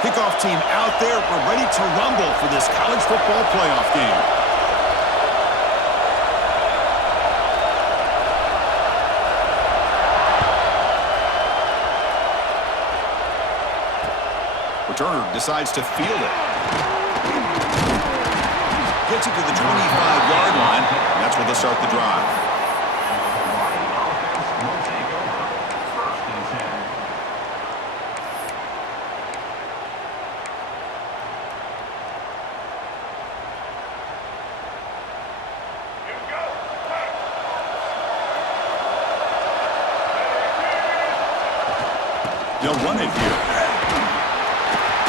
Kickoff team out there. We're ready to rumble for this college football playoff game. Returner decides to field it. Gets it to the 25-yard line, and that's where they'll start the drive. They'll run it here.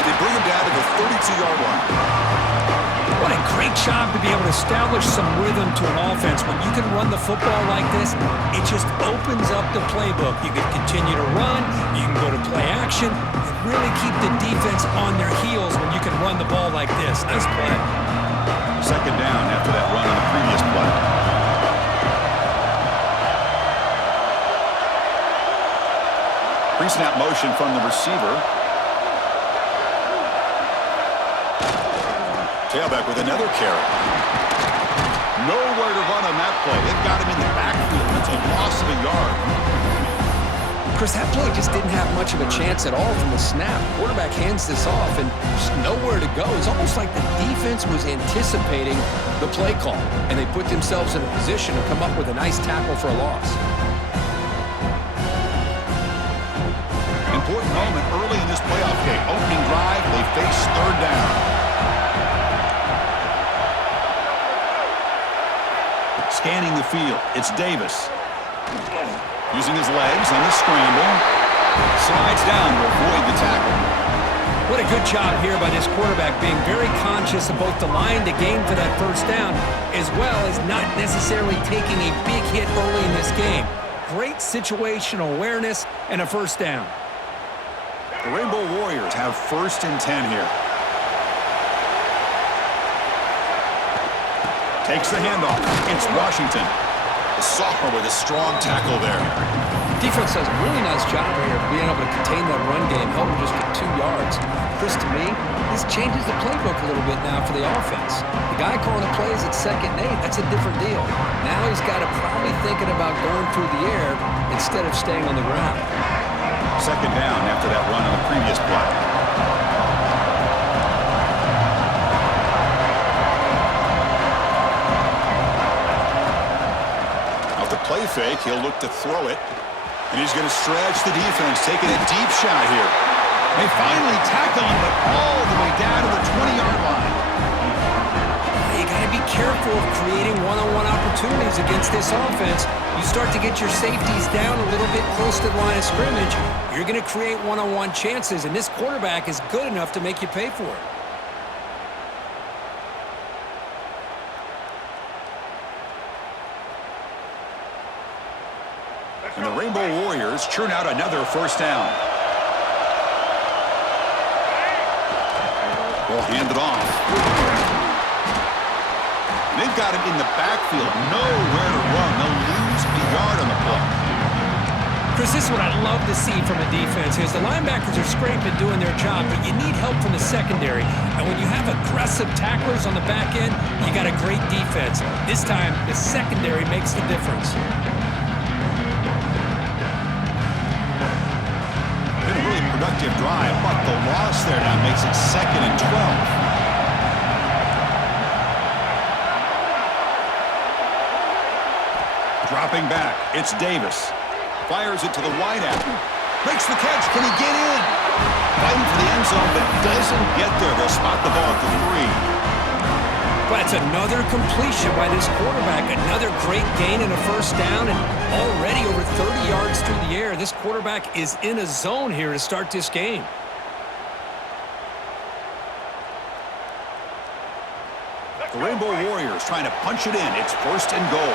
They bring him down to the 32-yard line. What a great job to be able to establish some rhythm to an offense. When you can run the football like this, it just opens up the playbook. You can continue to run, you can go to play action, and really keep the defense on their heels when you can run the ball like this. Nice play. Second down after that run on the previous play. Pre-snap motion from the receiver. Tailback with another carry. Nowhere to run on that play. They've got him in the backfield. It's a loss of a yard. Chris, that play just didn't have much of a chance at all from the snap. Quarterback hands this off and just nowhere to go. It's almost like the defense was anticipating the play call, and they put themselves in a position to come up with a nice tackle for a loss. Important moment early in this playoff game. Opening drive, they face third down. Scanning the field, it's Davis. Using his legs on the scramble. Slides down to avoid the tackle. What a good job here by this quarterback, being very conscious of both the line to gain for that first down, as well as not necessarily taking a big hit early in this game. Great situational awareness and a first down. The Rainbow Warriors have 1st and 10 here. Takes the handoff. It's Washington. The sophomore with a strong tackle there. Defense does a really nice job here being able to contain that run game, helping just get 2 yards. Chris, to me, this changes the playbook a little bit now for the offense. The guy calling the plays at 2nd and 8, that's a different deal. Now he's got to probably thinking about going through the air instead of staying on the ground. Second down after that run on the previous play. Off the play fake, he'll look to throw it. And he's going to stretch the defense, taking a deep shot here. They finally tackle him, but all the way down to the 20-yard line. You got to be careful of creating one-on-one opportunities against this offense. You start to get your safeties down a little bit close to the line of scrimmage, you're going to create one-on-one chances, and this quarterback is good enough to make you pay for it. And the Rainbow Warriors churn out another first down. Ball handed off. They've got him in the backfield. Nowhere to run. They'll lose a yard on the play. Chris, this is what I love to see from a defense is the linebackers are scraping, doing their job, but you need help from the secondary. And when you have aggressive tacklers on the back end, you got a great defense. This time, the secondary makes the difference. Been a really productive drive, but the loss there now makes it 2nd and 12. Dropping back, it's Davis. Fires it to the wideout. Makes the catch. Can he get in? Fighting for the end zone, but doesn't get there. They'll spot the ball at the 3. But it's another completion by this quarterback. Another great gain and a first down, and already over 30 yards through the air. This quarterback is in a zone here to start this game. The Rainbow Warriors trying to punch it in. It's 1st and goal.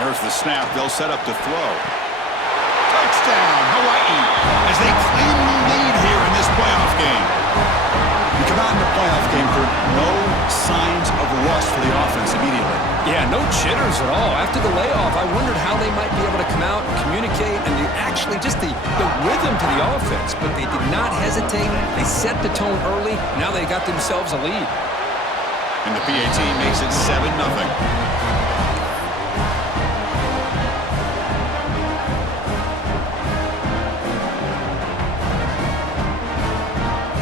There's the snap. They'll set up to throw. Touchdown, Hawaii, as they claim the lead here in this playoff game. You come out in the playoff game for no signs of rust for the offense immediately. Yeah, no jitters at all. After the layoff, I wondered how they might be able to come out and communicate and just the rhythm to the offense. But they did not hesitate. They set the tone early. Now they got themselves a lead. And the PAT makes it 7-0.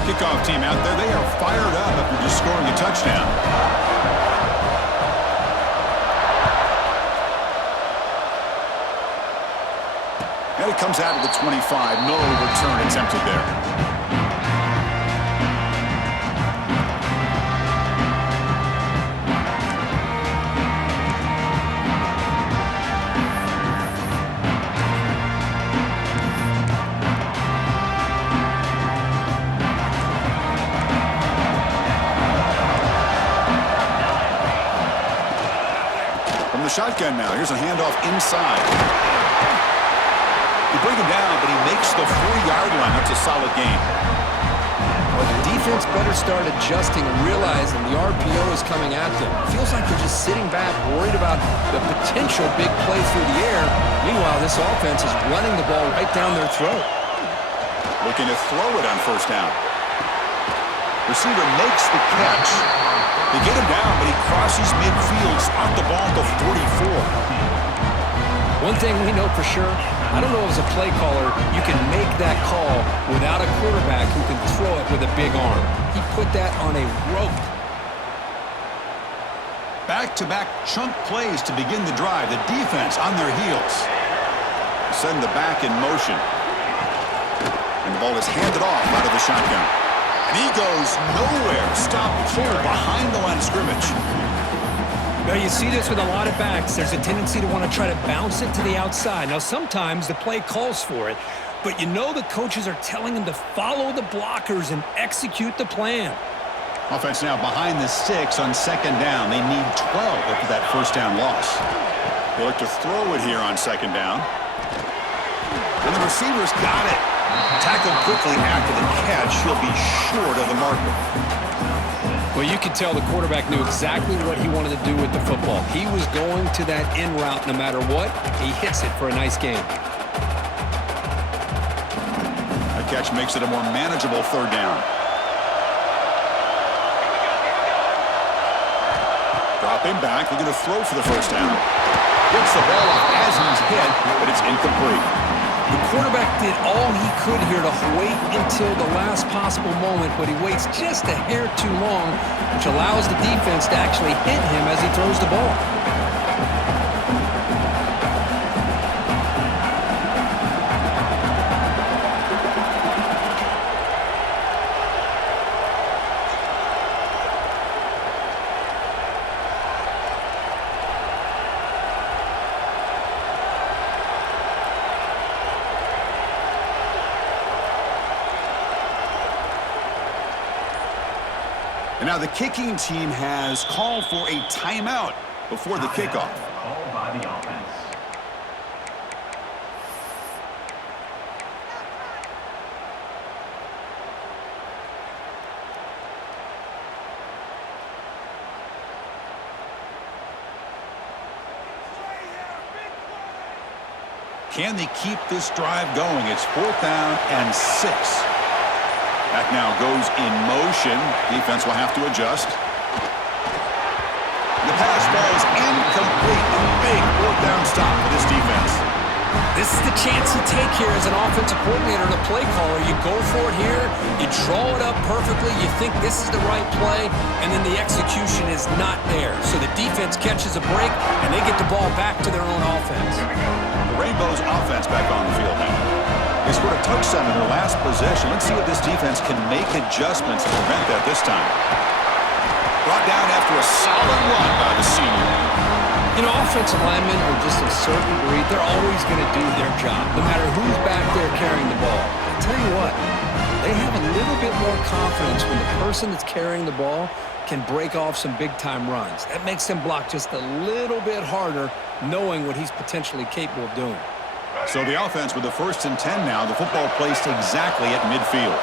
Kickoff team out there. They are fired up after just scoring a touchdown. And it comes out of the 25. No return attempted there. Shotgun now. Here's a handoff inside. You bring him down, but he makes the 4-yard line. That's a solid gain. Well, the defense better start adjusting and realizing the RPO is coming at them. It feels like they're just sitting back, worried about the potential big play through the air. Meanwhile, this offense is running the ball right down their throat. Looking to throw it on first down. Receiver makes the catch. They get him down, but he crosses midfield, spot the ball at the 44. One thing we know for sure, I don't know as a play caller, you can make that call without a quarterback who can throw it with a big arm. He put that on a rope. Back-to-back chunk plays to begin the drive. The defense on their heels. Send the back in motion. And the ball is handed off out of the shotgun. And he goes nowhere. Stop full behind the line of scrimmage. Now you see this with a lot of backs. There's a tendency to want to try to bounce it to the outside. Now sometimes the play calls for it, but you know the coaches are telling them to follow the blockers and execute the plan. Offense now behind the 6 on second down. They need 12 after that first down loss. They look to throw it here on second down. And the receiver's got it. Tackled quickly after the catch. He'll be short of the marker. Well, you could tell the quarterback knew exactly what he wanted to do with the football. He was going to that in route no matter what. He hits it for a nice gain. The catch makes it a more manageable third down. Drop him back. They're going to throw for the first down. Gets the ball off as he's hit, but it's incomplete. The quarterback did all he could here to wait until the last possible moment, but he waits just a hair too long, which allows the defense to actually hit him as he throws the ball. And now the kicking team has called for a timeout before the kickoff. Called by the offense. Can they keep this drive going? It's 4th down and 6. That now goes in motion. Defense will have to adjust. The pass ball is incomplete. A big 4th down stop for this defense. This is the chance you take here as an offensive coordinator and a play caller. You go for it here. You draw it up perfectly. You think this is the right play, and then the execution is not there. So the defense catches a break, and they get the ball back to their own offense. The Rainbows offense back on the field now. They scored a touchdown in their last possession. Let's see if this defense can make adjustments to prevent that this time. Brought down after a solid run by the senior. You know, offensive linemen are just a certain breed. They're always going to do their job, no matter who's back there carrying the ball. I'll tell you what, they have a little bit more confidence when the person that's carrying the ball can break off some big-time runs. That makes them block just a little bit harder, knowing what he's potentially capable of doing. So the offense with the 1st and 10 now. The football placed exactly at midfield.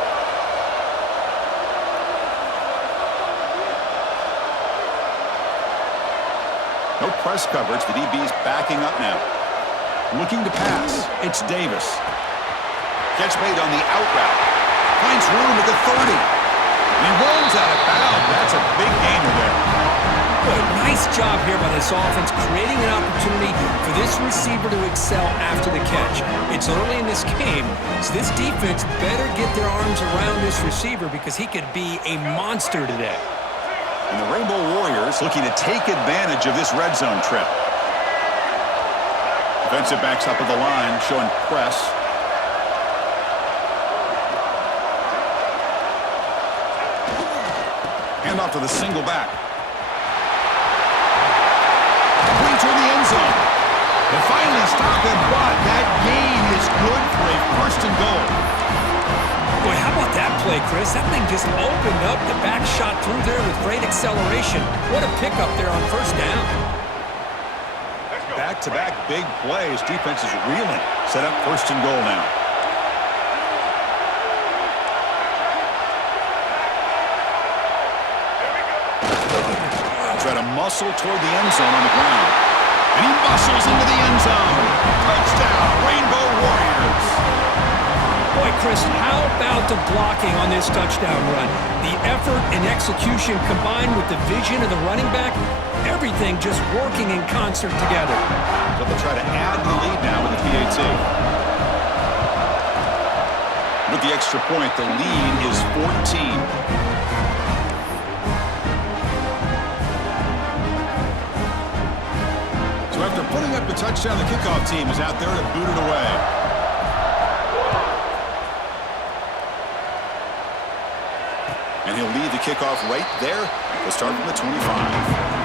press coverage. The DB's backing up now. Looking to pass. It's Davis. Catch made on the out route. Finds room at the 30. And he rolls out of bounds. That's a big gainer there. Boy, nice job here by this offense, creating an opportunity for this receiver to excel after the catch. It's early in this game, so this defense better get their arms around this receiver because he could be a monster today. And the Rainbow Warriors looking to take advantage of this red zone trip. Defensive backs up at the line, showing press. Hand off to the single back. Complete to the end zone. They finally stop him, but that gain is good for a first and goal. Boy, how about that play, Chris? That thing just opened up. The back shot through there with great acceleration. What a pickup there on first down. Back-to-back big plays. Defense is reeling. Set up first and goal now. Try to muscle toward the end zone on the ground. And he muscles into the end zone. Touchdown, Rainbow Warriors. Boy, Chris, how about the blocking on this touchdown run? The effort and execution combined with the vision of the running back, everything just working in concert together. So they'll try to add the lead now with the PAT. With the extra point, the lead is 14. So after putting up the touchdown, the kickoff team is out there to boot it away. And he'll lead the kickoff right there. We'll start from the 25.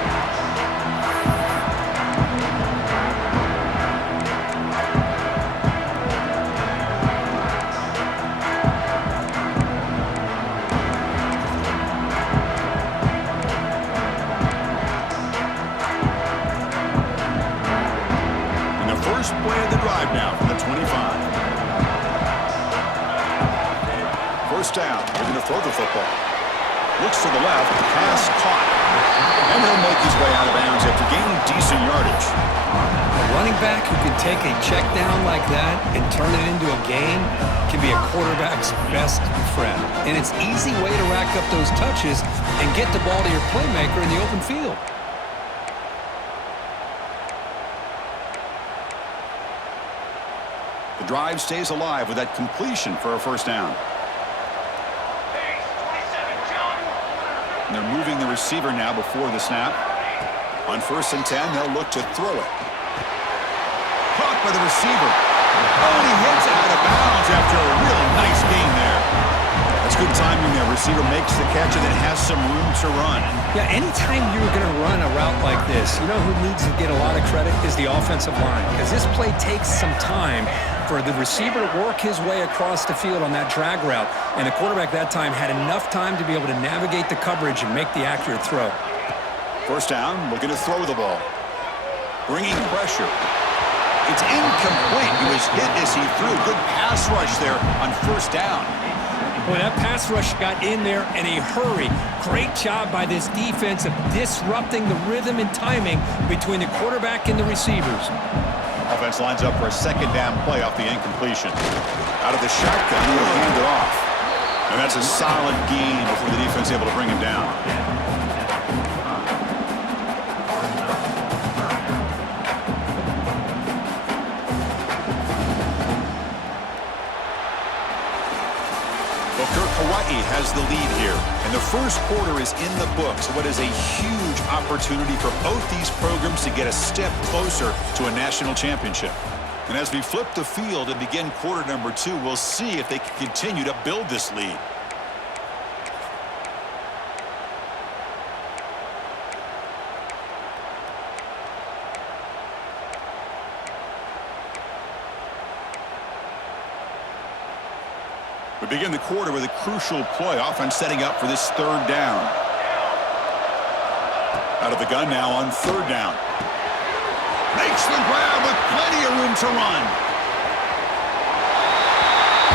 And the first play of the drive now from the 25. First down. They're going to throw the football. Looks to the left, pass caught. And he'll make his way out of bounds after gaining decent yardage. A running back who can take a check down like that and turn it into a gain can be a quarterback's best friend. And it's an easy way to rack up those touches and get the ball to your playmaker in the open field. The drive stays alive with that completion for a first down. And they're moving the receiver now before the snap. On first and 10, they'll look to throw it. Caught by the receiver. Oh, and he hits out of bounds after a real nice gain there. That's good timing there. Receiver makes the catch and then has some room to run. Yeah, anytime you're going to run a route like this, you know who needs to get a lot of credit is the offensive line. Because this play takes some time for the receiver to work his way across the field on that drag route. And the quarterback that time had enough time to be able to navigate the coverage and make the accurate throw. First down, looking to throw the ball. Bringing pressure. It's incomplete. He was hit as he threw. Good pass rush there on first down. Boy, that pass rush got in there in a hurry. Great job by this defense of disrupting the rhythm and timing between the quarterback and the receivers. Offense lines up for a second down play off the incompletion. Out of the shotgun, he'll hand it off. And that's a solid gain before the defense is able to bring him down. Hawaii has the lead here, and the first quarter is in the books. What is a huge opportunity for both these programs to get a step closer to a national championship. And as we flip the field and begin quarter number 2, we'll see if they can continue to build this lead. We begin the quarter with a crucial play. Offense setting up for this third down. Out of the gun now on third down. Makes the grab with plenty of room to run.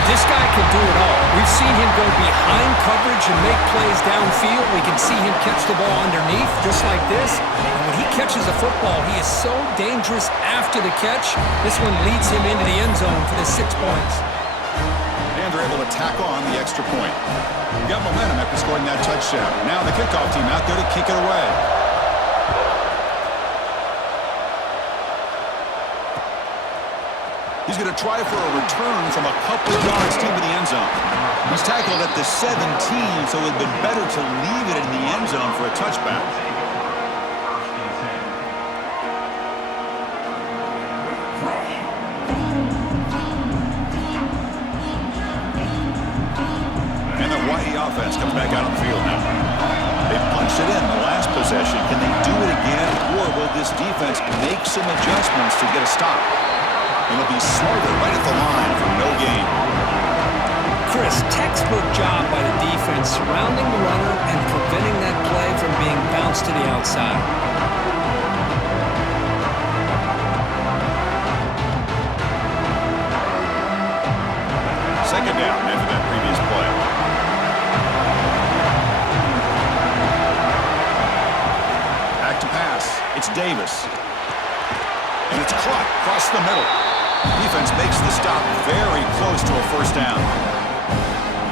This guy can do it all. We've seen him go behind coverage and make plays downfield. We can see him catch the ball underneath, just like this. And when he catches a football, he is so dangerous after the catch. This one leads him into the end zone for the 6 points. And they're able to tack on the extra point. We got momentum after scoring that touchdown. Now the kickoff team out there to kick it away. He's going to try for a return from a couple of yards deep in the end zone. He's tackled at the 17, so it would have been better to leave it in the end zone for a touchback. And the Hawaii offense comes back out on the field now. They punched it in the last possession. Can they do it again, or will this defense make some adjustments to get a stop? It'll be smarter right at the line for no gain. Chris, textbook job by the defense surrounding the runner and preventing that play from being bounced to the outside. Second down after that previous play. Back to pass. It's Davis. And it's caught across the middle. Defense makes the stop very close to a first down.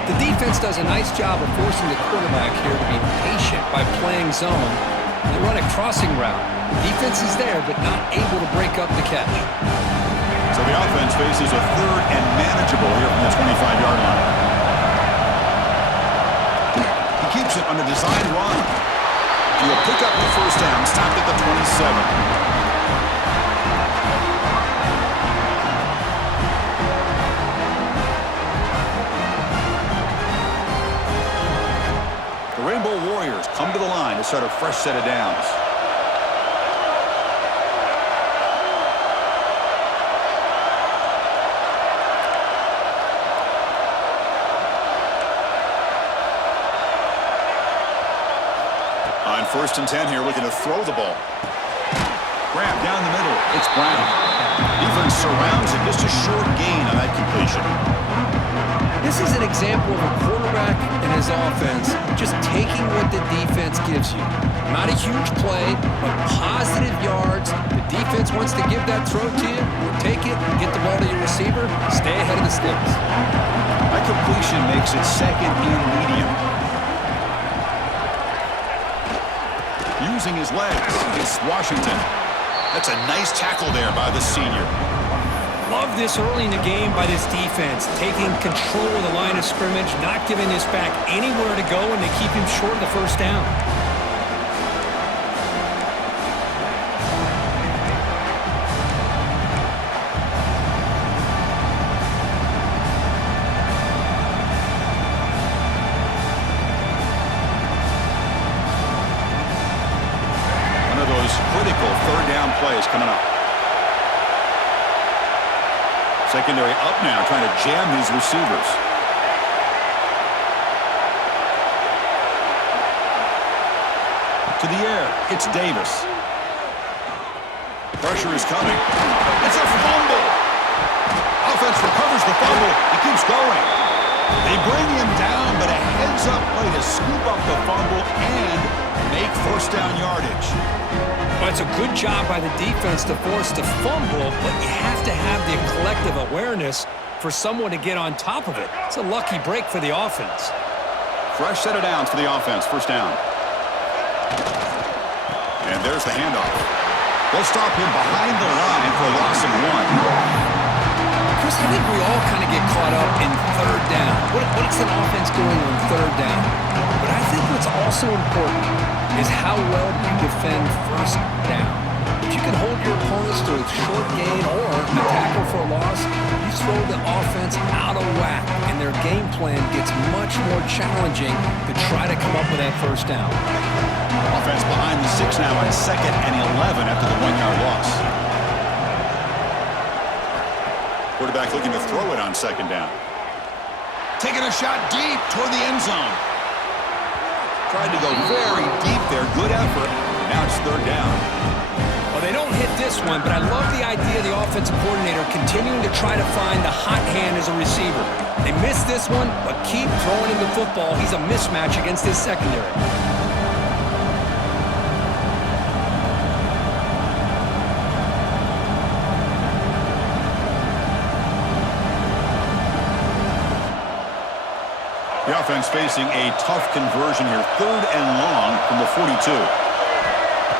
The defense does a nice job of forcing the quarterback here to be patient by playing zone. They run a crossing route. The defense is there, but not able to break up the catch. So the offense faces a third and manageable here from the 25-yard line. He keeps it on a design run. He will pick up the first down, stopped at the 27. Rainbow Warriors come to the line to start a fresh set of downs. On 1st and 10 here, looking to throw the ball. Grab down the middle. It's Brown. Defense surrounds it. Just a short gain on that completion. This is an example of a quarterback and his offense just taking what the defense gives you. Not a huge play, but positive yards. The defense wants to give that throw to you. Take it, get the ball to your receiver, stay ahead of the sticks. That completion makes it second and medium. Using his legs, it's Washington. That's a nice tackle there by the senior. Love this early in the game by this defense, taking control of the line of scrimmage, not giving this back anywhere to go, and they keep him short of the first down. One of those critical third down plays coming up. Secondary up now, trying to jam these receivers. To the air, it's Davis. Pressure is coming. It's a fumble. Offense recovers the fumble. He keeps going. They bring him down, but a heads-up play to scoop up the fumble and make first down yardage. Well, it's a good job by the defense to force the fumble, but you have to have the collective awareness for someone to get on top of it. It's a lucky break for the offense. Fresh set of downs for the offense. First down. And there's the handoff. They'll stop him behind the line for a loss of 1. Chris, I think we all kind of get caught up in third down. What's an offense doing on third down? But I think what's also important is how well you defend first down. If you can hold your opponents to a short gain or a tackle for a loss, you throw the offense out of whack, and their game plan gets much more challenging to try to come up with that first down. Offense behind the 6 now on 2nd and 11 after the 1-yard loss. Quarterback looking to throw it on 2nd down. Taking a shot deep toward the end zone. Tried to go very deep there. Good effort. Now it's 3rd down. Well, they don't hit this one, but I love the idea of the offensive coordinator continuing to try to find the hot hand as a receiver. They missed this one, but keep throwing him the football. He's a mismatch against his secondary. The offense facing a tough conversion here. 3rd and long from the 42.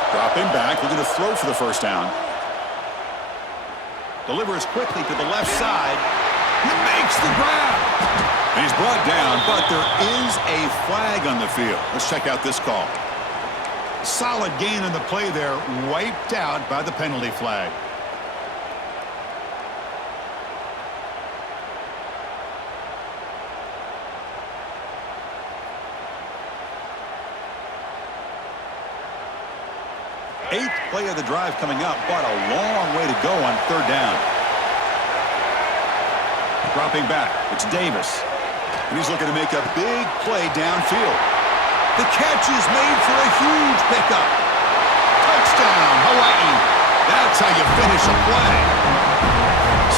Dropping back, looking to throw for the first down. Delivers quickly to the left side. He makes the grab. And he's brought down, but there is a flag on the field. Let's check out this call. Solid gain on the play there, wiped out by the penalty flag. Eighth play of the drive coming up, but a long way to go on 3rd down. Dropping back, it's Davis. And he's looking to make a big play downfield. The catch is made for a huge pickup. Touchdown, Hawaii. That's how you finish a play.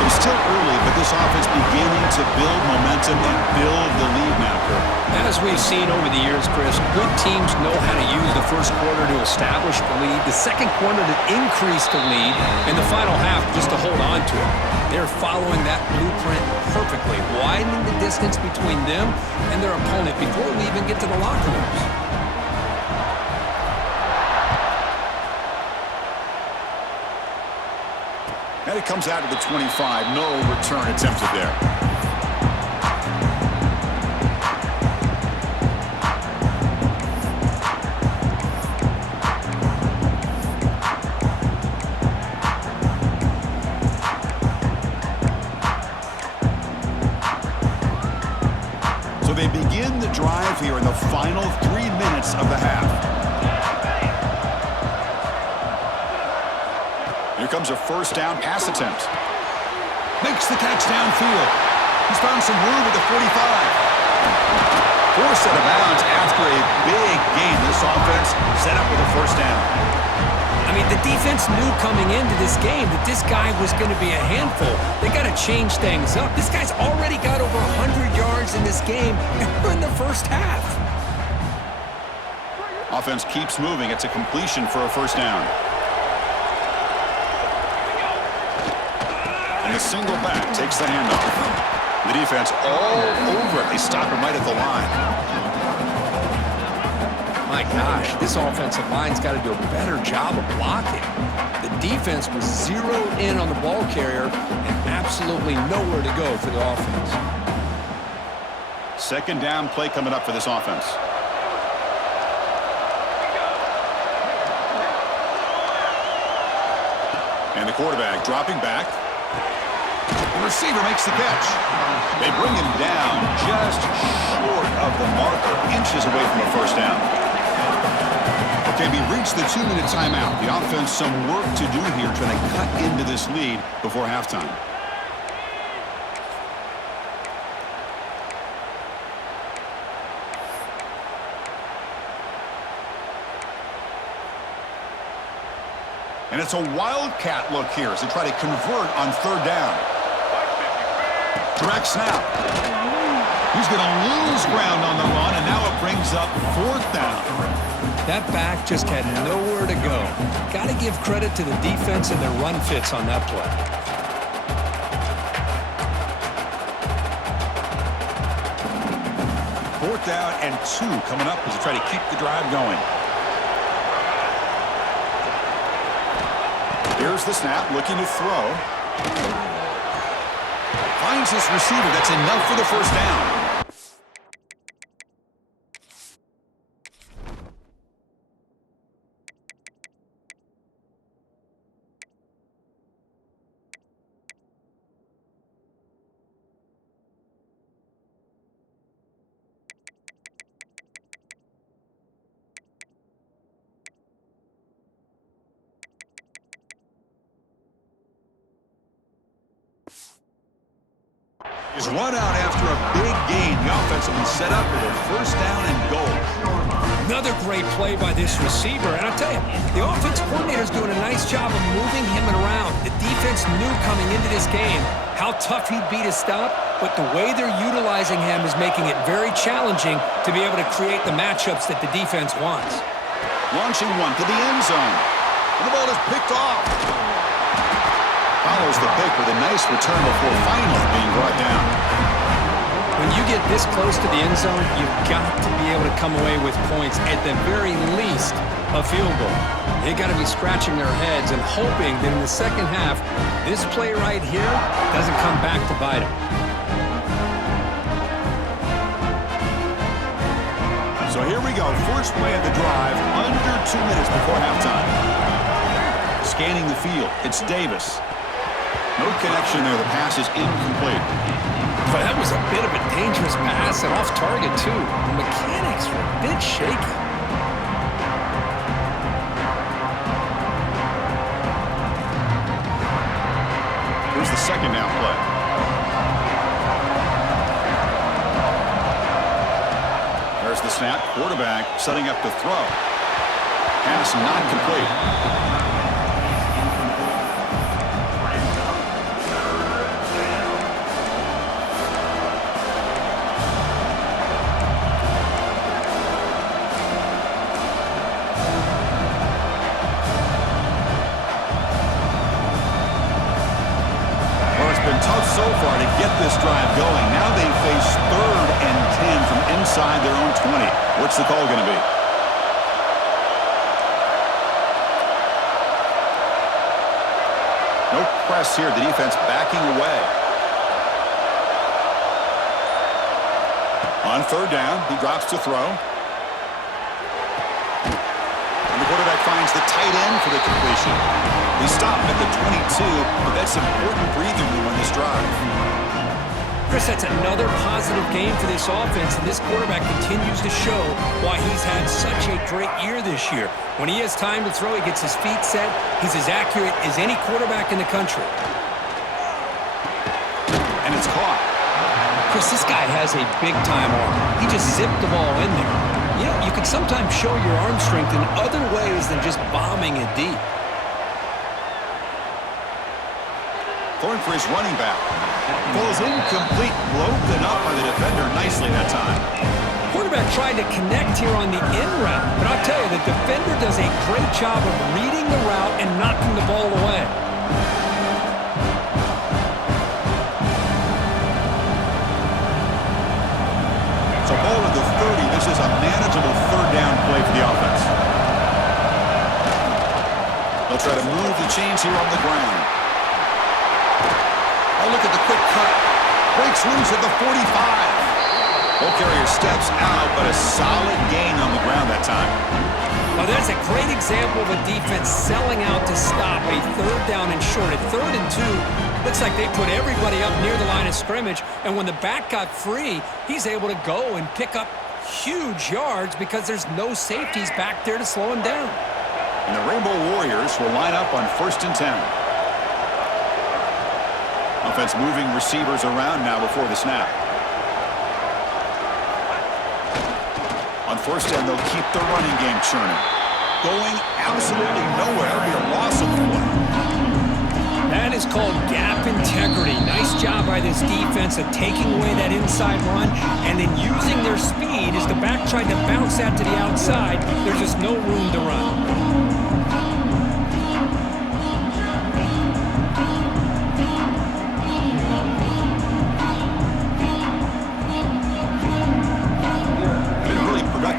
So still early, but this offense beginning to build momentum and build the lead now, Kurt. As we've seen over the years, Chris, good teams know how to use the first quarter to establish the lead, the second quarter to increase the lead, and the final half just to hold on to it. They're following that blueprint perfectly, widening the distance between them and their opponent before we even get to the locker rooms. And it comes out to the 25. No return attempted there. So they begin the drive here in the final 3 minutes of the half. Here comes a first down pass attempt. Makes the catch downfield. He's found some room at the 45. Forced out of bounds after a big gain. This offense set up with a first down. I mean, the defense knew coming into this game that this guy was going to be a handful. They got to change things up. This guy's already got over 100 yards in this game, and we're in the first half. Offense keeps moving. It's a completion for a first down. And the single back takes the handoff. The defense all over it. They stop him right at the line. My gosh, this offensive line's got to do a better job of blocking. The defense was zeroed in on the ball carrier and absolutely nowhere to go for the offense. Second down play coming up for this offense. And the quarterback dropping back. The receiver makes the catch. They bring him down just short of the marker, inches away from a first down. Okay, we reached the 2-minute timeout. The offense some work to do here trying to cut into this lead before halftime. And it's a wildcat look here as they try to convert on 3rd down. Direct snap. He's going to lose ground on the run, and now it brings up 4th down. That back just had nowhere to go. Got to give credit to the defense and their run fits on that play. 4th down and 2 coming up as they try to keep the drive going. Here's the snap, looking to throw. Finds this receiver. That's enough for the first down. Is run out after a big gain. The offense will be set up with a first down and goal. Another great play by this receiver. And I'll tell you, the offense coordinator is doing a nice job of moving him around. The defense knew coming into this game how tough he'd be to stop, but the way they're utilizing him is making it very challenging to be able to create the matchups that the defense wants. Launching one to the end zone. And the ball is picked off. Follows the pick with a nice return before finally being brought down. When you get this close to the end zone, you've got to be able to come away with points, at the very least, a field goal. They got to be scratching their heads and hoping that in the second half, this play right here doesn't come back to bite them. So here we go. First play of the drive, under 2 minutes before halftime. Scanning the field, it's Davis. No connection there. The pass is incomplete. But that was a bit of a dangerous pass and off target, too. The mechanics were a bit shaky. Here's the second down play. There's the snap. Quarterback setting up to throw. Pass not complete. Tough so far to get this drive going. Now they face 3rd and 10 from inside their own 20. What's the call going to be? No press here. The defense backing away. On 3rd down, he drops to throw. And the quarterback finds the tight end for the completion. He stopped at the 22, but that's important breathing room on this drive. Chris, that's another positive game for this offense, and this quarterback continues to show why he's had such a great year this year. When he has time to throw, he gets his feet set. He's as accurate as any quarterback in the country. And it's caught. Chris, this guy has a big-time arm. He just zipped the ball in there. You know, you can sometimes show your arm strength in other ways than just bombing it deep. Going for his running back. Falls incomplete, broken up by the defender nicely that time. Quarterback tried to connect here on the in route, but I'll tell you, the defender does a great job of reading the route and knocking the ball away. So ball at the 30. This is a manageable 3rd down play for the offense. They'll try to move the chains here on the ground. Oh, look at the quick cut. Breaks loose at the 45. Ball carrier steps out, but a solid gain on the ground that time. Well, that's a great example of a defense selling out to stop a 3rd down and short. At 3rd and 2, looks like they put everybody up near the line of scrimmage, and when the back got free, he's able to go and pick up huge yards because there's no safeties back there to slow him down. And the Rainbow Warriors will line up on 1st and 10. Offense moving receivers around now before the snap. On 1st down, they'll keep the running game churning. Going absolutely nowhere. It'll be a loss of the play. That is called gap integrity. Nice job by this defense of taking away that inside run and then using their speed as the back tried to bounce that to the outside. There's just no room to run.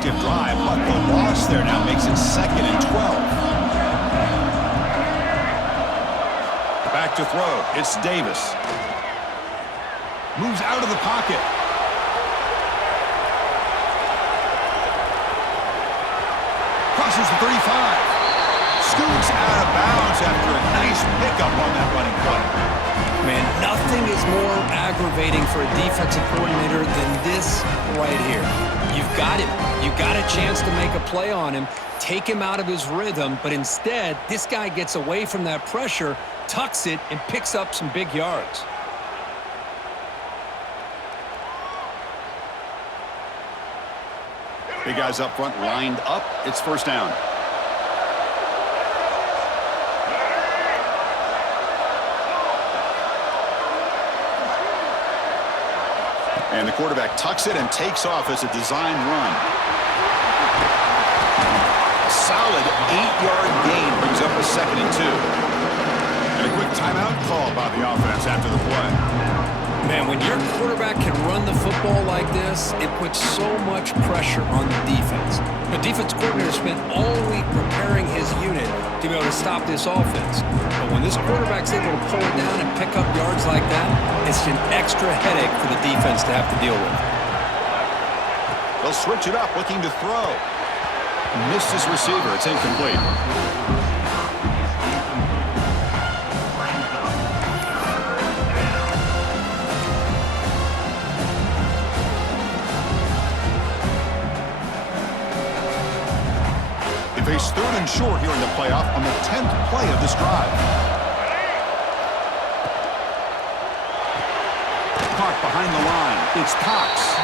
Drive, but the loss there now makes it 2nd and 12. Back to throw. It's Davis. Moves out of the pocket. Crosses the 35. Scoots out of bounds after a nice pickup on that running play. Man, nothing is more aggravating for a defensive coordinator than this right here. You've got him. You've got a chance to make a play on him, take him out of his rhythm, but instead, this guy gets away from that pressure, tucks it, and picks up some big yards. Big guys up front lined up. It's first down. And the quarterback tucks it and takes off as a design run. A solid 8-yard gain brings up a 2nd and 2. And a quick timeout call by the offense after the play. Man, when your quarterback can run the football like this, it puts so much pressure on the defense. The defense coordinator spent all week preparing his unit to be able to stop this offense. But when this quarterback's able to pull it down and pick up yards like that, it's an extra headache for the defense to have to deal with. They'll switch it up, looking to throw. Missed his receiver. It's incomplete. They face 3rd and short here in the playoff on the 10th play of this drive. Caught behind the line. It's Cox.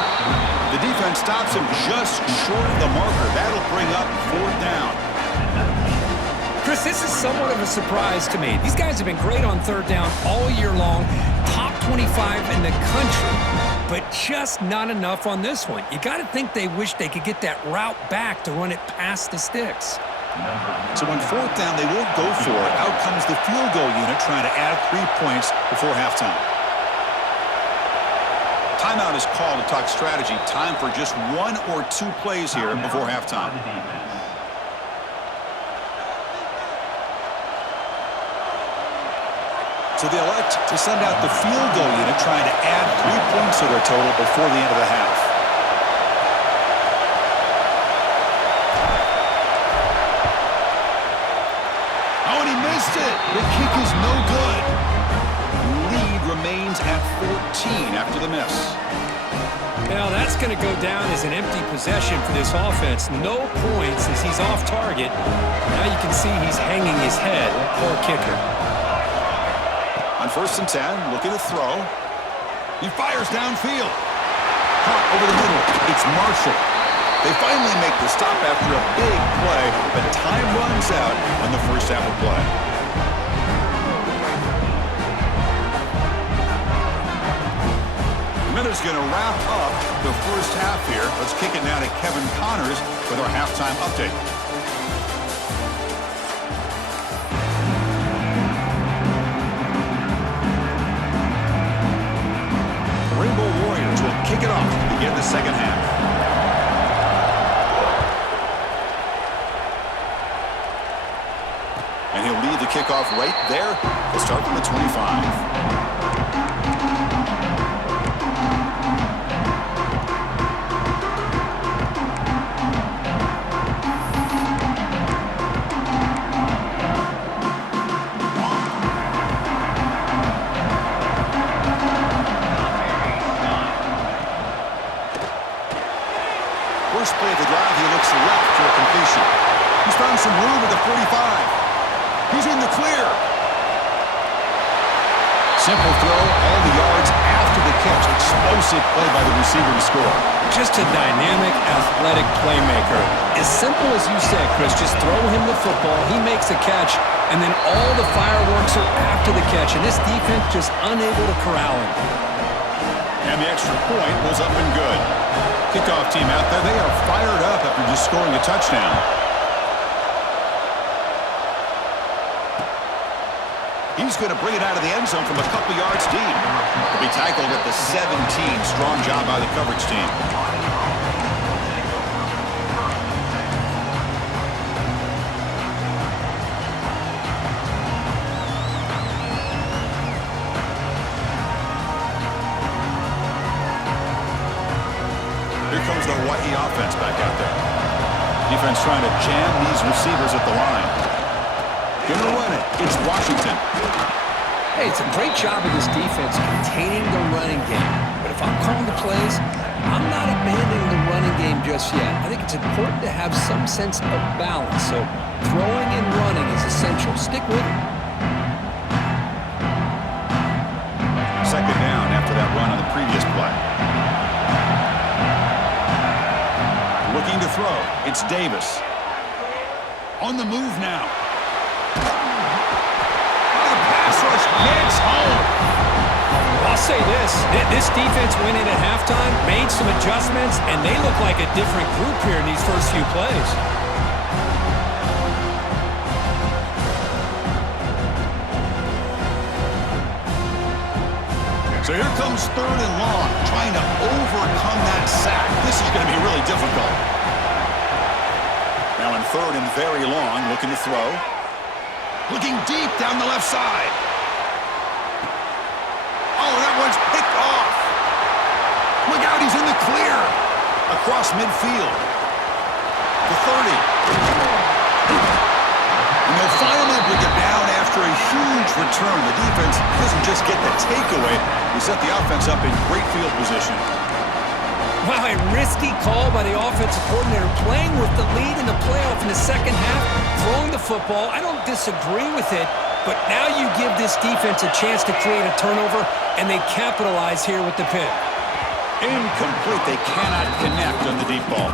The defense stops him just short of the marker. That'll bring up 4th down. Chris, this is somewhat of a surprise to me. These guys have been great on 3rd down all year long. Top 25 in the country. But just not enough on this one. You got to think they wish they could get that route back to run it past the sticks. So on 4th down, they won't go for it. Out comes the field goal unit trying to add 3 points before halftime. Timeout is called to talk strategy. Time for just 1 or 2 plays here before halftime. So they elect to send out the field goal unit trying to add 3 points to their total before the end of the half. Oh, and he missed it. The kick is no good. Lead remains at 14 after the miss. Now that's going to go down as an empty possession for this offense. No points as he's off target. Now you can see he's hanging his head. Poor kicker. On 1st and 10, looking to throw. He fires downfield. Caught over the middle. It's Marshall. They finally make the stop after a big play, but time runs out on the first half of play. The minute's going to wrap up the first half here. Let's kick it now to Kevin Connors with our halftime update. Rainbow Warriors will kick it off to begin the second half. And he'll lead the kickoff right there. He'll start from the 25. First play of the drive, he looks left for a completion. He's found some room at the 45. He's in the clear. Simple throw, all the yards after the catch. Explosive play by the receiver to score. Just a dynamic, athletic playmaker. As simple as you said, Chris, just throw him the football, he makes the catch, and then all the fireworks are after the catch, and this defense just unable to corral him. And the extra point was up and good. Kickoff team out there, they are fired up after just scoring a touchdown. He's going to bring it out of the end zone from a couple yards deep. He'll be tackled at the 17. Strong job by the coverage team. Here comes the Hawaii offense back out there. Defense trying to jam these receivers at the line. Going to run it. It's Washington. Hey, it's a great job of this defense containing the running game. But if I'm calling the plays, I'm not abandoning the running game just yet. I think it's important to have some sense of balance. So throwing and running is essential. Stick with it. Second down after that run on the previous play. Looking to throw. It's Davis. On the move now. Oh, the pass rush gets home. I'll say this defense went in at halftime, made some adjustments, and they look like a different group here in these first few plays. So here comes 3rd and long, trying to overcome that sack. This is going to be really difficult. Now in 3rd and very long, looking to throw. Looking deep down the left side. Oh, that one's picked off. Look out, he's in the clear. Across midfield. The 30. And they'll finally bring it down after a huge return. The defense doesn't just get the takeaway. They set the offense up in great field position. Wow, a risky call by the offensive coordinator, playing with the lead in the playoff in the second half, throwing the football. I don't disagree with it, but now you give this defense a chance to create a turnover, and they capitalize here with the pick. Incomplete. They cannot connect on the deep ball.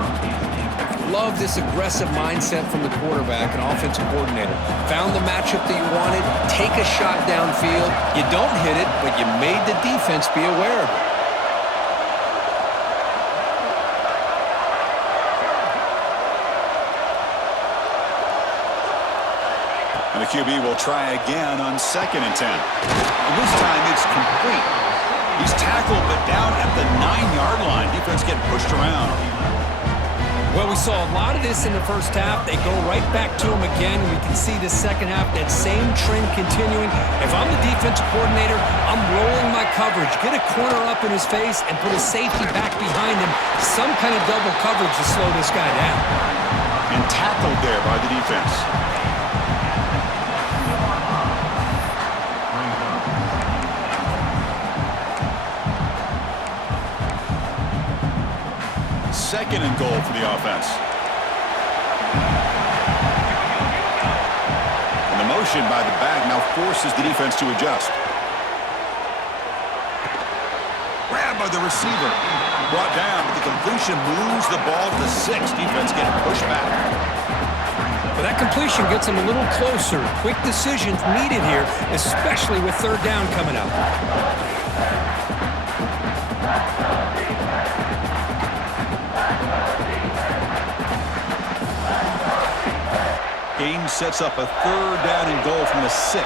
Love this aggressive mindset from the quarterback and offensive coordinator. Found the matchup that you wanted, take a shot downfield. You don't hit it, but you made the defense be aware of it. And the QB will try again on 2nd and 10. And this time it's complete. He's tackled, but down at the 9-yard line. Defense getting pushed around. Well, we saw a lot of this in the first half. They go right back to him again. We can see the second half, that same trend continuing. If I'm the defensive coordinator, I'm rolling my coverage. Get a corner up in his face and put a safety back behind him. Some kind of double coverage to slow this guy down. And tackled there by the defense. Second and goal for the offense. And the motion by the back now forces the defense to adjust. Grabbed by the receiver. Brought down, but the completion moves the ball to 6. Defense getting pushed back. But that completion gets them a little closer. Quick decisions needed here, especially with 3rd down coming up. Game sets up a 3rd down and goal from the 6.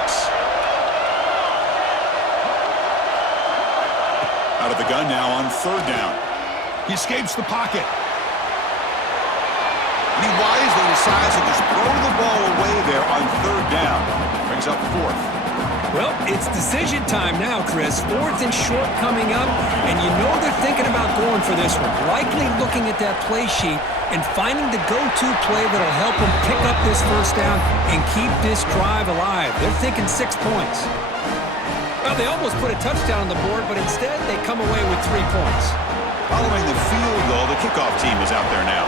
Out of the gun now on 3rd down. He escapes the pocket. And he wisely decides to just throw the ball away there on 3rd down. Brings up 4th. Well, it's decision time now, Chris. 4th and short coming up, and you know they're thinking about going for this one. Likely looking at that play sheet and finding the go-to play that'll help them pick up this 1st down and keep this drive alive. They're thinking 6 points. Well, they almost put a touchdown on the board, but instead they come away with 3 points. Following the field goal, the kickoff team is out there now.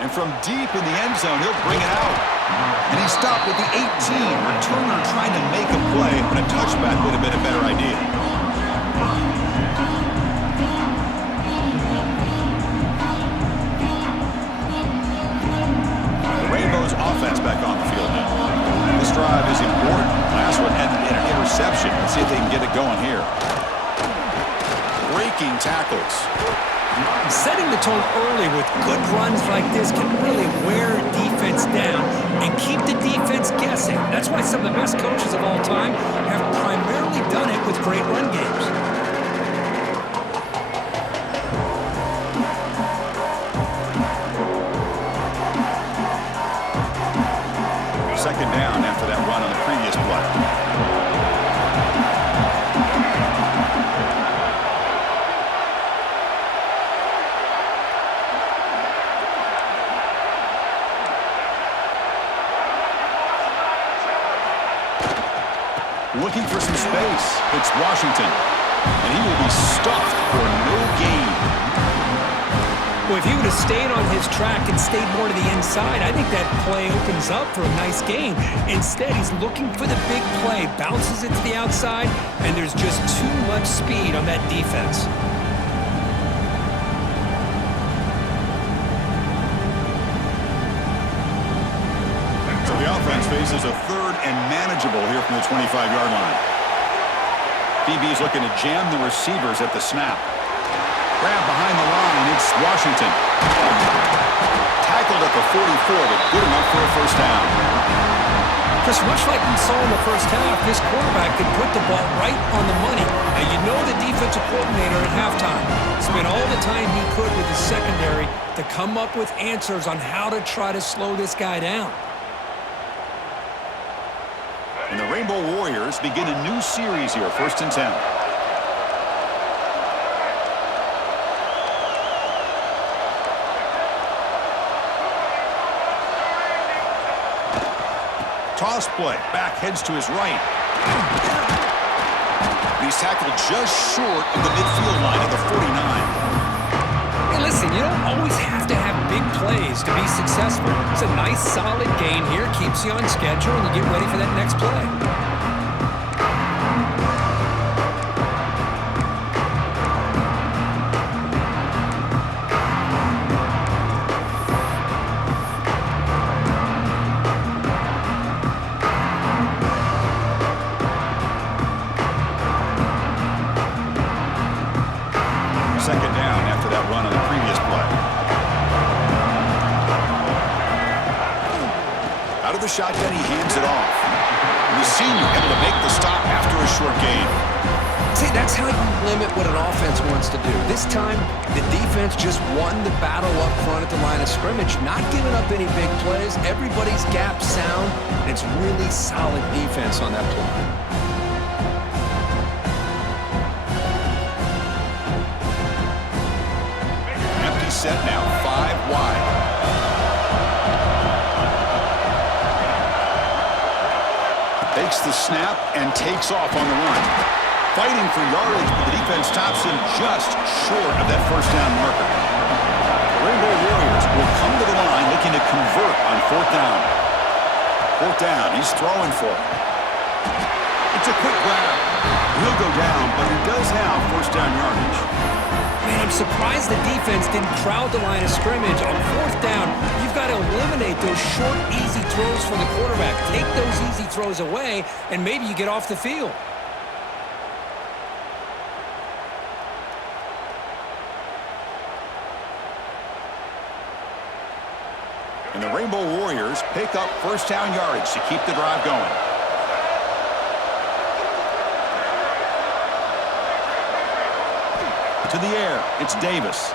And from deep in the end zone, he'll bring it out. And he stopped at the 18. Returner trying to make a play, but a touchback would have been a better idea. The Rainbows offense back on the field now. This drive is important. Last one ended in an interception. Let's see if they can get it going here. Breaking tackles. Setting the tone early with good runs like this can really wear defense down and keep the defense guessing. That's why some of the best coaches of all time have primarily done it with great run games. Second down after that run on the previous play. Looking for some space. It's Washington. And he will be stuffed for no gain. Well, if he would have stayed on his track and stayed more to the inside, I think that play opens up for a nice gain. Instead, he's looking for the big play, bounces it to the outside, and there's just too much speed on that defense. So the offense faces a third and manageable here from the 25-yard line. DB's looking to jam the receivers at the snap. Grab behind the line, it's Washington. Tackled at the 44, but good enough for a first down. Chris, much like we saw in the first half, this quarterback could put the ball right on the money. Now, you know the defensive coordinator at halftime spent all the time he could with his secondary to come up with answers on how to try to slow this guy down. And the Rainbow Warriors begin a new series here, 1st and 10. Toss play. Back heads to his right. He's tackled just short of the midfield line at the 49. Hey, listen, you don't always have to have big plays to be successful. It's a nice, solid gain here. Keeps you on schedule, and you get ready for that next play. Second down after that run on the previous play. Out of the shotgun, he hands it off. And the senior able to make the stop after a short gain. See, that's how you limit what an offense wants to do. This time, the defense just won the battle up front at the line of scrimmage, not giving up any big plays. Everybody's gap sound, and it's really solid defense on that play. Set now, 5 wide. Takes the snap and takes off on the run. Fighting for yardage, but the defense stops him just short of that first down marker. The Rainbow Warriors will come to the line looking to convert on 4th down. 4th down, he's throwing for it. It's a quick grab. He'll go down, but he does have first down yardage. Man, I'm surprised the defense didn't crowd the line of scrimmage. On 4th down, you've got to eliminate those short, easy throws from the quarterback. Take those easy throws away, and maybe you get off the field. And the Rainbow Warriors pick up first down yardage to keep the drive going. To the air, it's Davis.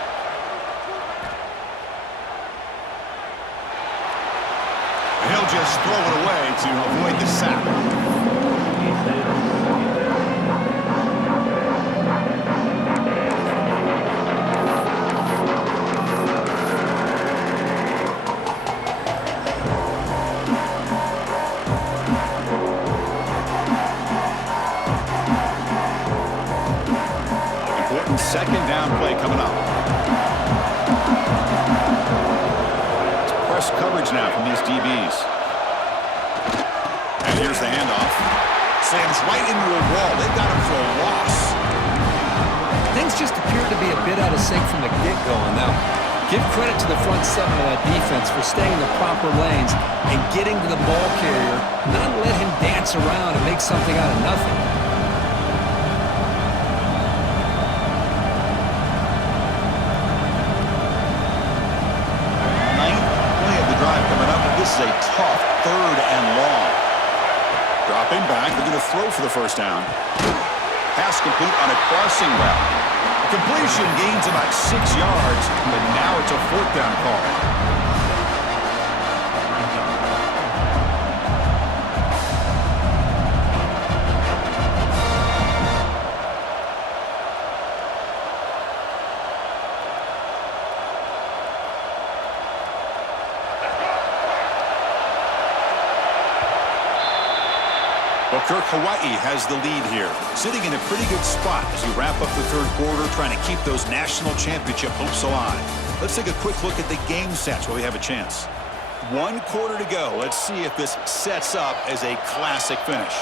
He'll just throw it away to avoid the sack. Second down play coming up. It's press coverage now from these DBs. And here's the handoff. Slams right into a wall. They've got him for a loss. Things just appear to be a bit out of sync from the get-go on that one. Give credit to the front seven of that defense for staying in the proper lanes and getting to the ball carrier, not let him dance around and make something out of nothing. This is a tough 3rd and long. Dropping back, they're going to throw for the first down. Pass complete on a crossing route. Completion gains about 6 yards, but now it's a 4th down call. Well, Kirk, Hawaii has the lead here, sitting in a pretty good spot as we wrap up the 3rd quarter, trying to keep those national championship hopes alive. Let's take a quick look at the game sets while we have a chance. 1 quarter to go. Let's see if this sets up as a classic finish.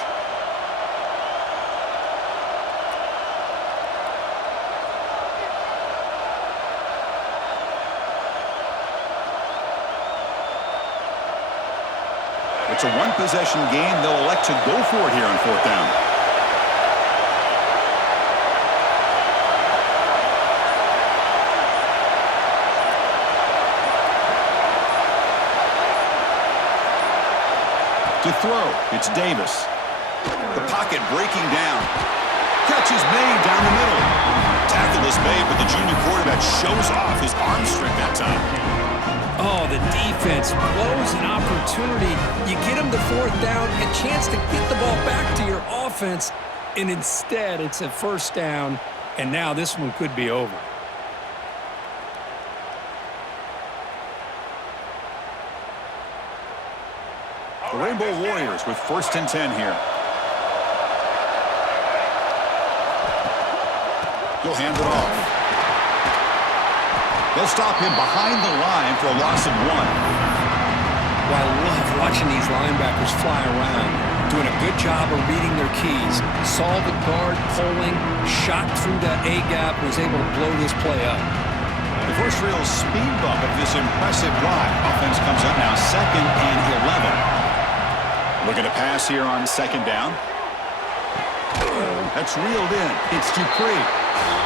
It's a one-possession game. They'll elect to go for it here on 4th down. To throw, it's Davis. The pocket breaking down. Catch is made down the middle. Tackle is made, but the junior quarterback shows off his arm strength that time. Oh, the defense blows an opportunity. You get them to 4th down, a chance to get the ball back to your offense, and instead it's a 1st down, and now this one could be over. The Rainbow Warriors with 1st and 10 here. He'll hand it off. They'll stop him behind the line for a loss of 1. Well, I love watching these linebackers fly around, doing a good job of reading their keys. Saw the guard pulling, shot through that A-gap, was able to blow this play up. The first real speed bump of this impressive drive. Offense comes up now 2nd and 11. Looking to pass here on 2nd down. That's reeled in. It's Dupree.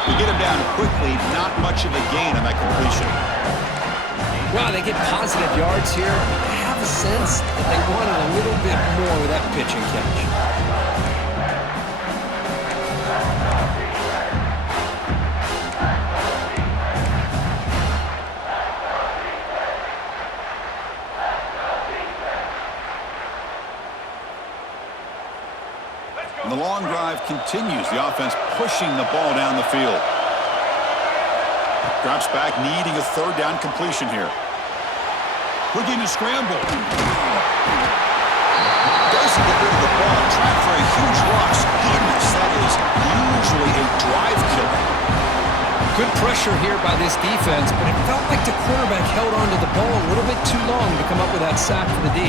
We get him down quickly. Not much of a gain on that completion. Wow, they get positive yards here. I have a sense that they wanted a little bit more with that pitch and catch. The long drive continues. The offense pushing the ball down the field. Drops back, needing a 3rd down completion here. Looking to scramble. Doesn't get rid of the ball. Trying for a huge loss. Goodness, that is usually a drive killer. Good pressure here by this defense, but it felt like the quarterback held onto the ball a little bit too long to come up with that sack for the D.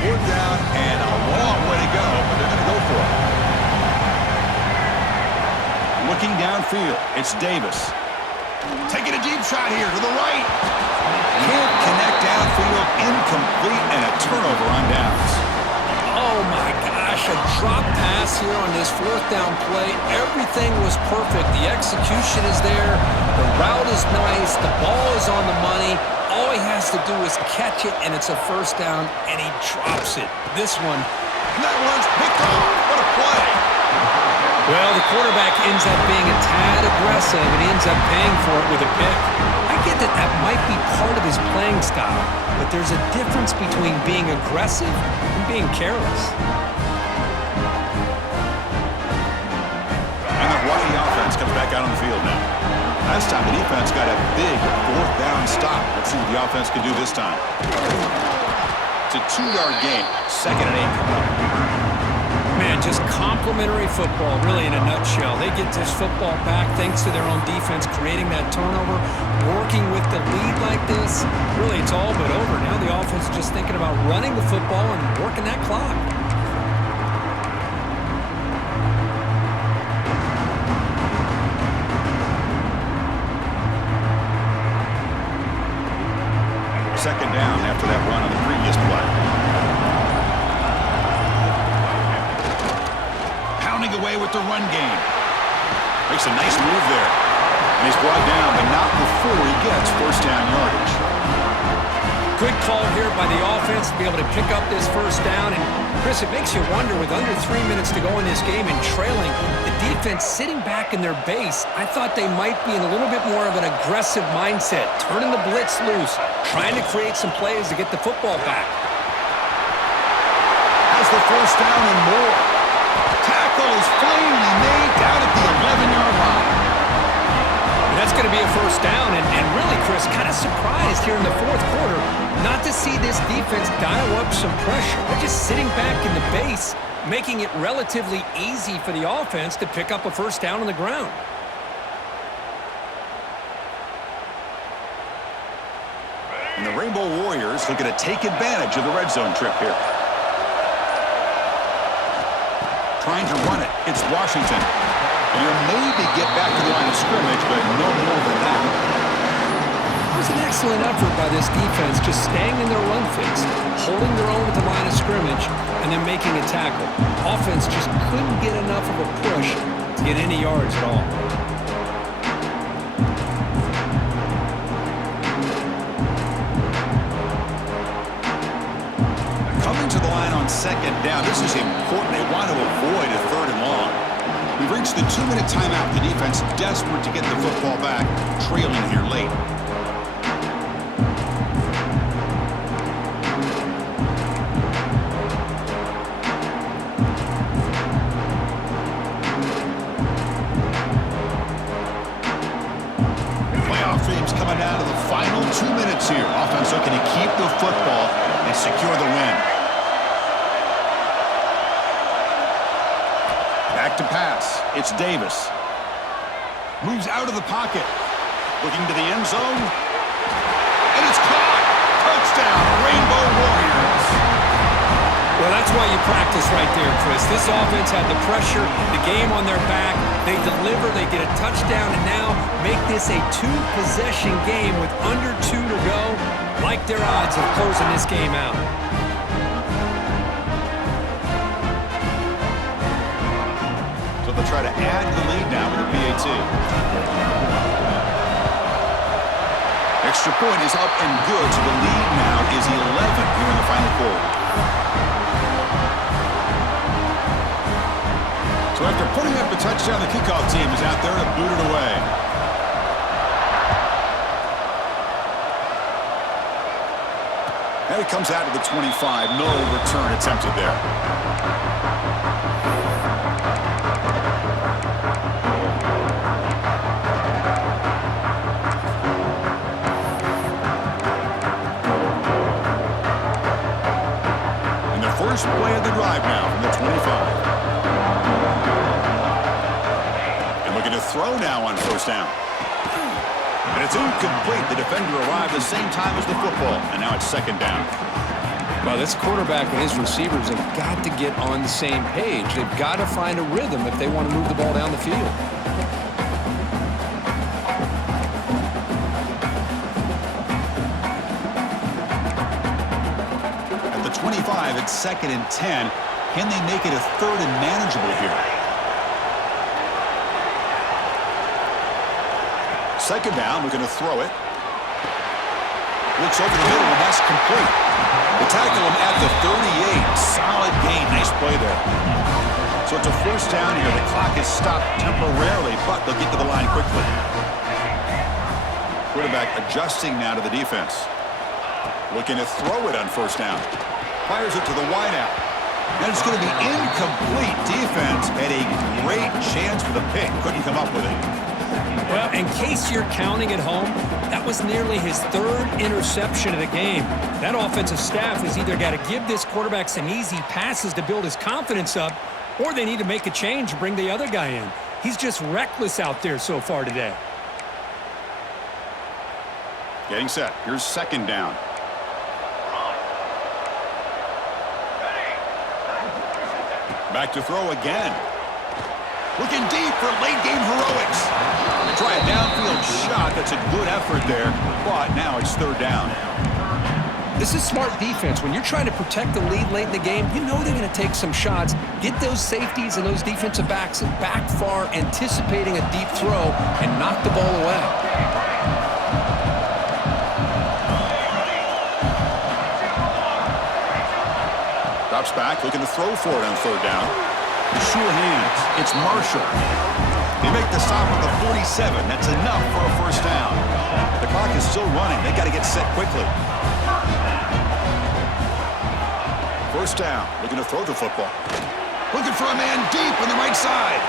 Down and a long way to go, but they're going to go for it. Looking downfield, it's Davis. Taking a deep shot here to the right. Can't connect downfield, incomplete, and a turnover on downs. Oh my gosh, a drop pass here on this 4th down play. Everything was perfect. The execution is there. The route is nice. The ball is on the money. All he has to do is catch it, and it's a 1st down, and he drops it. This one. And that one's picked off. What a play. Well, the quarterback ends up being a tad aggressive, and he ends up paying for it with a pick. I get that that might be part of his playing style, but there's a difference between being aggressive and being careless. And the Hawaii offense comes back out on the field now. Last time the defense got a big 4th down stop. Let's see what the offense can do this time. It's a 2-yard gain. 2nd and 8 coming up. Man, just complimentary football, really, in a nutshell. They get this football back thanks to their own defense, creating that turnover, working with the lead like this. Really, it's all but over. Now the offense is just thinking about running the football and working that clock. Second down after that run on the previous play. Pounding away with the run game. Makes a nice move there. And he's brought down, but not before he gets 1st down yardage. Good call here by the offense to be able to pick up this 1st down. And, Chris, it makes you wonder, with under 3 minutes to go in this game and trailing, the defense sitting back in their base, I thought they might be in a little bit more of an aggressive mindset, turning the blitz loose, trying to create some plays to get the football back. Has the 1st down and more. Tackle is finally made down at the 11-yard line. And that's going to be a 1st down, and really, Chris, kind of surprised here in the 4th quarter not to see this defense dial up some pressure. They're just sitting back in the base, making it relatively easy for the offense to pick up a first down on the ground. And the Rainbow Warriors looking to take advantage of the red zone trip here. Trying to run it. It's Washington. And he'll maybe get back to the line of scrimmage, but no more than that. It was an excellent effort by this defense, just staying in their run fix, holding their own at the line of scrimmage, and then making a tackle. Offense just couldn't get enough of a push to get any yards at all. Coming to the line on second down. This is important. They want to avoid a third and long. We've reached the 2-minute timeout. The defense desperate to get the football back, trailing here late. Playoff dreams coming down to the final 2 minutes here. Offense looking to keep the football and secure the win. Back to pass. It's Davis. Moves out of the pocket. Looking to the end zone. And it's caught. Touchdown, Rainbow Warriors. Well, that's why you practice right there, Chris. This offense had the pressure, the game on their back. They deliver, they get a touchdown, and now make this a 2-possession game with under 2 to go. Like their odds of closing this game out. So they'll try to add the lead now with a PAT. Extra point is up and good, so the lead now is 11 here in the final quarter. So after putting up a touchdown, the kickoff team is out there to boot it away. And it comes out to the 25. No return attempted there. And the first play of the drive now from the 25. And looking to throw now on first down. And it's incomplete. The defender arrived the same time as the football, and now it's second down. Well, this quarterback and his receivers have got to get on the same page. They've got to find a rhythm if they want to move the ball down the field. At the 25, it's second and 10. Can they make it a third and manageable here? Second down, we're going to throw it. Looks over the middle, and that's complete. They tackle him at the 38. Solid gain. Nice play there. So it's a first down here. The clock is stopped temporarily, but they'll get to the line quickly. Quarterback adjusting now to the defense. Looking to throw it on first down. Fires it to the wideout. And it's going to be incomplete. Defense had a great chance for the pick. Couldn't come up with it. Well, in case you're counting at home, that was nearly his third interception of the game. That offensive staff has either got to give this quarterback some easy passes to build his confidence up, or they need to make a change and bring the other guy in. He's just reckless out there so far today. Getting set. Here's second down. Back to throw again. Looking deep for late-game heroics. They try a downfield shot. That's a good effort there, but now it's third down. This is smart defense. When you're trying to protect the lead late in the game, you know they're going to take some shots, get those safeties and those defensive backs back far, anticipating a deep throw, and knock the ball away. Drops back, looking to throw for it on third down. Sure hands. It's Marshall. They make the stop at the 47. That's enough for a first down. The clock is still running. They got to get set quickly. First down. Looking to throw the football. Looking for a man deep on the right side.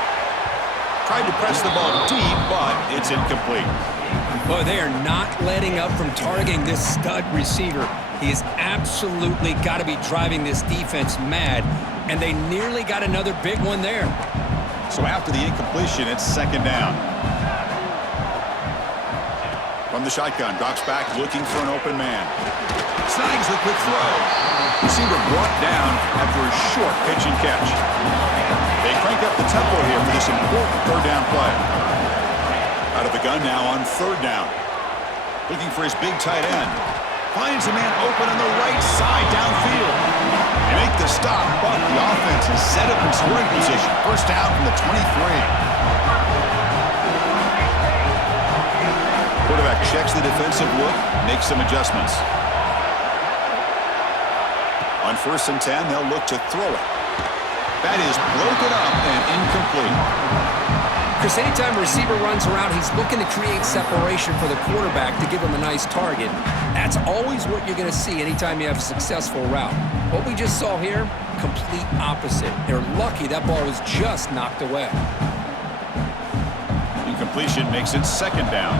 Tried to press the ball deep, but it's incomplete. Boy, they are not letting up from targeting this stud receiver. He has absolutely got to be driving this defense mad. and they nearly got another big one there. So after the incompletion, it's second down. From the shotgun, drops back, looking for an open man. Snags the quick throw. Receiver brought down after a short pitch and catch. They crank up the tempo here for this important third down play. Out of the gun now on third down. Looking for his big tight end. Finds a man open on the right side downfield. They make the stop, but the offense is set up in scoring position. First down from the 23. Quarterback checks the defensive look, makes some adjustments. On 1st and 10, they'll look to throw it. That is broken up and incomplete. Chris, anytime a receiver runs around, he's looking to create separation for the quarterback to give him a nice target. That's always what you're going to see anytime you have a successful route. What we just saw here, complete opposite. They're lucky that ball was just knocked away. Incompletion makes it second down.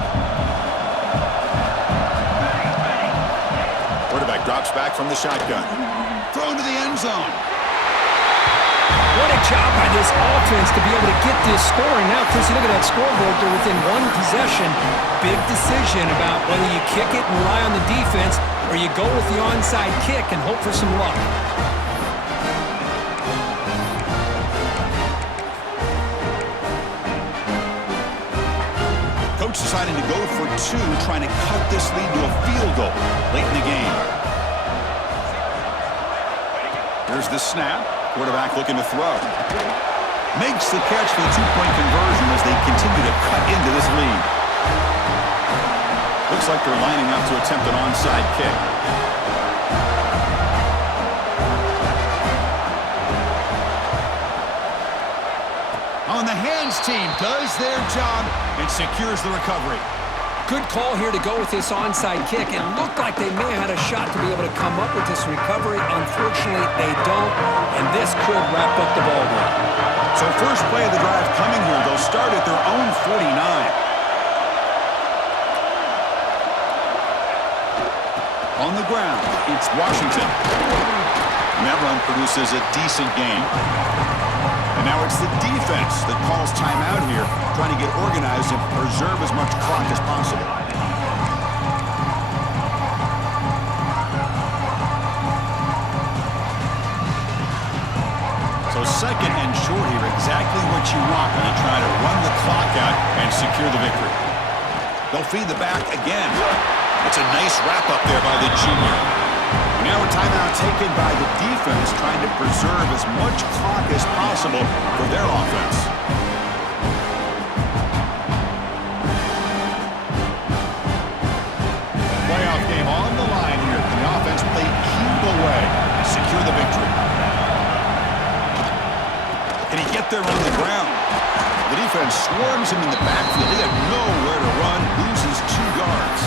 Quarterback drops back from the shotgun. Thrown to the end zone. What a job by this offense to be able to get this scoring. Now, Chris, you look at that scoreboard, they're within one possession. Big decision about whether you kick it and rely on the defense or you go with the onside kick and hope for some luck. Coach deciding to go for two, trying to cut this lead to a field goal late in the game. Here's the snap. Quarterback looking to throw. Makes the catch for the two-point conversion as they continue to cut into this lead. Looks like they're lining up to attempt an onside kick. On the hands team does their job and secures the recovery. Good call here to go with this onside kick. It looked like they may have had a shot to be able to come up with this recovery. Unfortunately, they don't, and this could wrap up the ball game. So first play of the drive coming here. They'll start at their own 49. On the ground, it's Washington. And that run produces a decent gain. And now it's the defense that calls timeout here, trying to get organized and preserve as much clock as possible. So second and short here, exactly what you want when you try to run the clock out and secure the victory. They'll feed the back again. It's a nice wrap-up there by the junior. Now a timeout taken by the defense, trying to preserve as much clock as possible for their offense. Playoff game on the line here. Can the offense play cube away and secure the victory? Can he get there on the ground? The defense swarms him in the backfield. They have nowhere to run, loses 2 yards.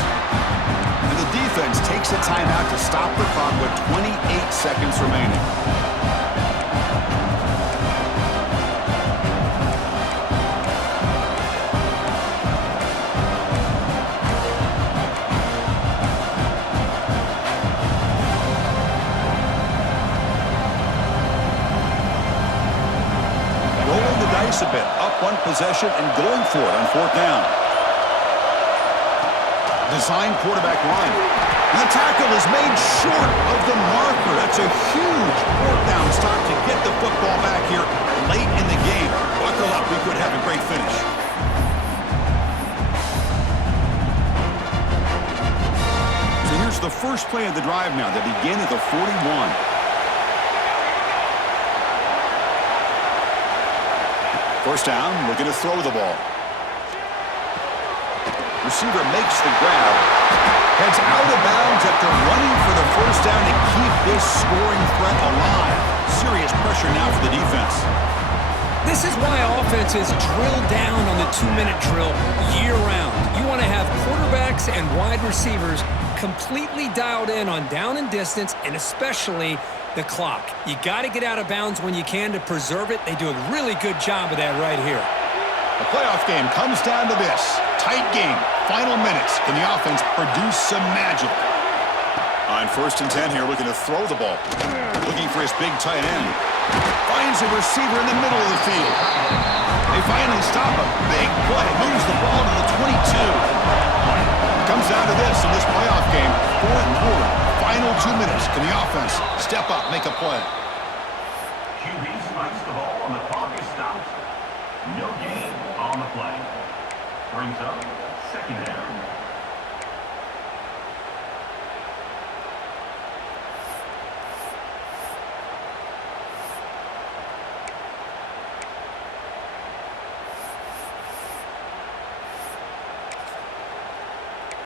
And the defense takes a timeout to stop the clock with 28 seconds remaining. Rolling the dice a bit, up one possession and going for it on 4th down. Design quarterback run. And the tackle is made short of the marker. That's a huge 4th down stop to get the football back here late in the game. Buckle up, we could have a great finish. So here's the first play of the drive now. They begin at the 41. First down, looking to throw the ball. Receiver makes the grab. Heads out of bounds after running for the first down to keep this scoring threat alive. Serious pressure now for the defense. This is why offenses drill down on the 2-minute drill year-round. You want to have quarterbacks and wide receivers completely dialed in on down and distance, and especially the clock. You got to get out of bounds when you can to preserve it. They do a really good job of that right here. The playoff game comes down to this. Tight game. Final minutes. Can the offense produce some magic? On 1st and 10 here, looking to throw the ball. Looking for his big tight end. Finds a receiver in the middle of the field. They finally stop a big play. Moves the ball to the 22. It comes down to this in this playoff game. 4th quarter. Final 2 minutes. Can the offense step up, make a play? QB spikes the ball and the clock is stopped. No gain on the play. Brings up 2nd down.